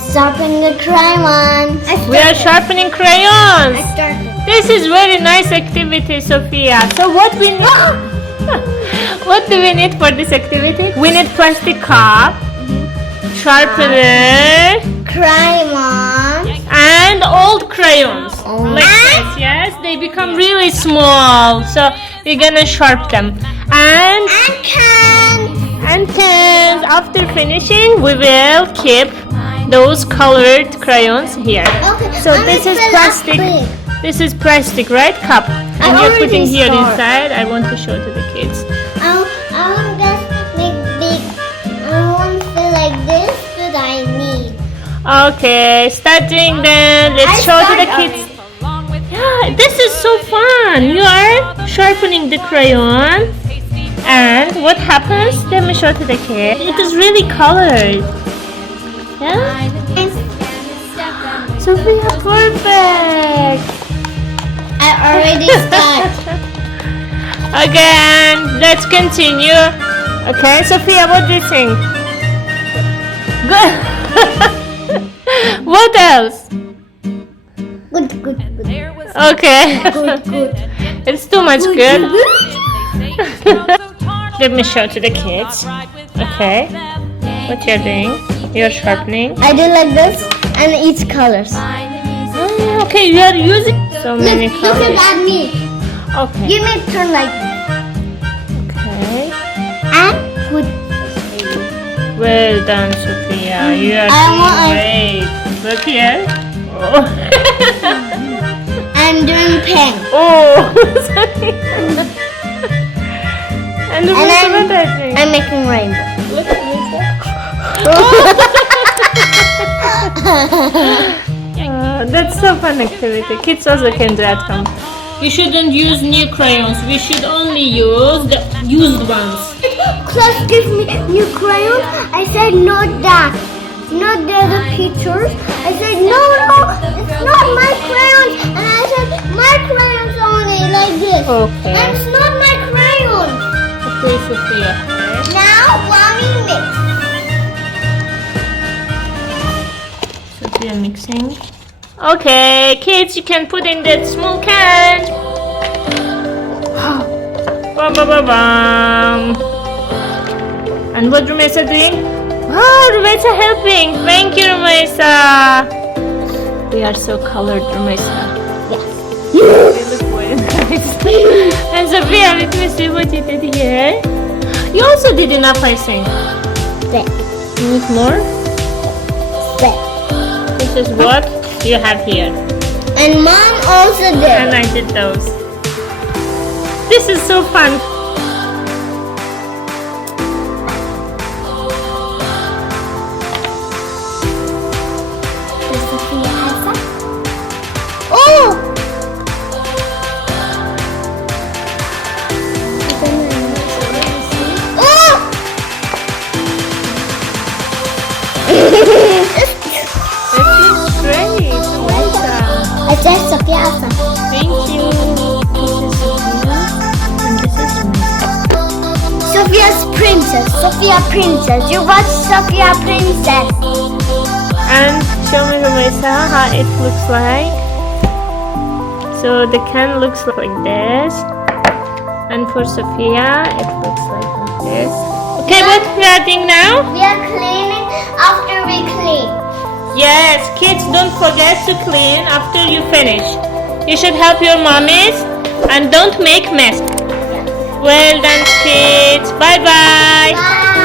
sharpening the crayon. We are sharpening crayons. I started. This is very nice activity, Sophia. So what we need? What do we need for this activity? We need plastic cup, sharpener, Crayon. and old crayons. Oh. Like this, yes? They become really small. So we're gonna sharpen them. And pens. After finishing, we will keep those colored crayons here. Okay. So this is plastic. This is plastic, right? Cup. And you're already putting here saw it. inside. I want to show to the kids. I want just make big. I want to like this, but I need. Okay, start doing that. Let's show to the kids. Yeah, this is so fun. You are sharpening the crayon. And what happens? Let me show to the kids. It is really colored. Yeah? Sophia, perfect. I already start. Again, let's continue. Okay, Sophia, what do you think? Good. What else? Good. Okay. Good. It's too much good. Let me show to the kids. Okay. What you're doing? You're sharpening. I do like this and each colors. Oh, okay, you are using so many Look colors. at me. Okay. Give me a turn like this. Okay. And put. Well done, Sophia. You are I doing great. Look here. Oh. I'm doing pink. Oh. Sorry. And look what I think. I'm making rainbow. Look at me. That's so fun activity. Kids also can do at home. We shouldn't use new crayons. We should only use the used ones. Class give me new crayon. I said not that. Not the other pictures. I said no, it's not my crayons. And I said my crayons only like this. Okay. And it's not my crayons. Okay, Sophia. Now mommy mix. Sophia mixing. Okay, kids, you can put in that small can. Bam, bam, bam, bam. And what Rumaisa doing? Oh, Rumaisa helping. Thank you, Rumaisa. We are so colored, Rumaisa. Yes. They look very nice. And Sophia, let me see what you did here. You also did enough, I think. There. You need more? There. This is what you have here. And mom also did. And I did those. This is so fun. Oh! Oh! It looks great. Welcome. I said Sophia Asa. Thank you. This is Sophia. And this is me. Sophia's princess. Sophia princess. You watch Sophia princess. And show me Rumaisa how it looks like. So the can looks like this. And for Sophia, it looks like this. Okay, what we are doing now? We are cleaning after we clean. Yes, kids, don't forget to clean after you finish. You should help your mommies and don't make mess. Well done, kids. Bye-bye. Bye.